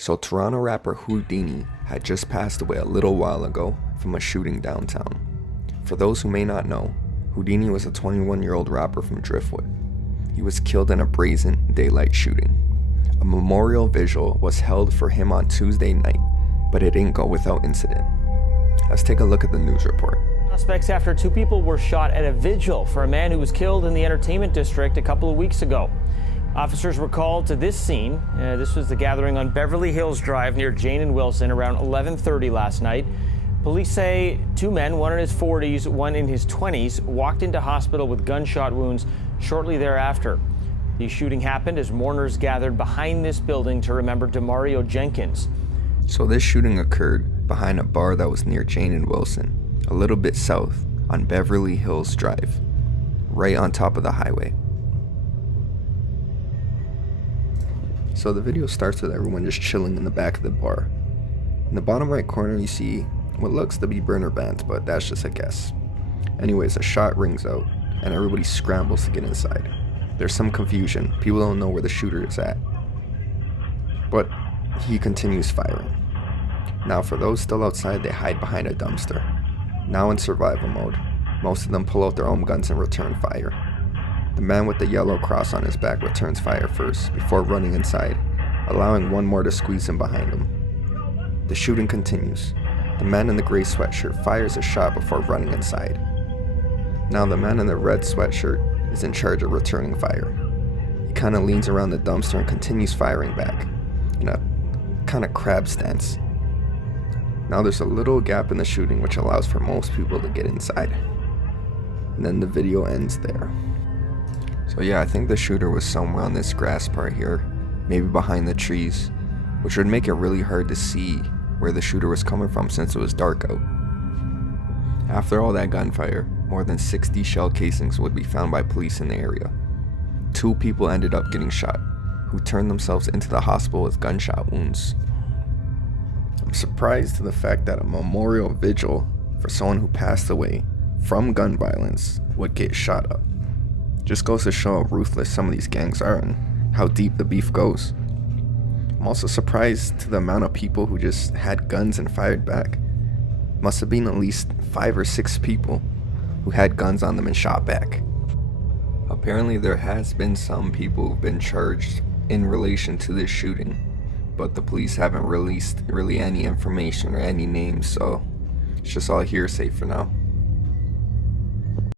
So Toronto rapper Houdini had just passed away a little while ago from a shooting downtown. For those who may not know, Houdini was a 21-year-old rapper from Driftwood. He was killed in a brazen daylight shooting. A memorial vigil was held for him on Tuesday night, but it didn't go without incident. Let's take a look at the news report. Suspects after two people were shot at a vigil for a man who was killed in the entertainment district a couple of weeks ago. Officers were called to this scene. This was the gathering on Beverly Hills Drive near Jane and Wilson around 11:30 last night. Police say two men, one in his 40s, one in his 20s, walked into hospital with gunshot wounds shortly thereafter. The shooting happened as mourners gathered behind this building to remember Demario Jenkins. So this shooting occurred behind a bar that was near Jane and Wilson, a little bit south on Beverly Hills Drive, right on top of the highway. So the video starts with everyone just chilling in the back of the bar. In the bottom right corner you see what looks to be burnabands, but that's just a guess. Anyways, a shot rings out and everybody scrambles to get inside. There's some confusion, people don't know where the shooter is at. But he continues firing. Now for those still outside, they hide behind a dumpster. Now in survival mode, most of them pull out their own guns and return fire. The man with the yellow cross on his back returns fire first, before running inside, allowing one more to squeeze in behind him. The shooting continues. The man in the gray sweatshirt fires a shot before running inside. Now the man in the red sweatshirt is in charge of returning fire. He kind of leans around the dumpster and continues firing back, in a kind of crab stance. Now there's a little gap in the shooting which allows for most people to get inside. And then the video ends there. So yeah, I think the shooter was somewhere on this grass part here, maybe behind the trees, which would make it really hard to see where the shooter was coming from since it was dark out. After all that gunfire, more than 60 shell casings would be found by police in the area. 2 people ended up getting shot, who turned themselves into the hospital with gunshot wounds. I'm surprised to the fact that a memorial vigil for someone who passed away from gun violence would get shot up. Just goes to show how ruthless some of these gangs are and how deep the beef goes. I'm also surprised to the amount of people who just had guns and fired back. Must have been at least 5 or 6 people who had guns on them and shot back. Apparently there has been some people who've been charged in relation to this shooting, but the police haven't released really any information or any names, so it's just all hearsay for now.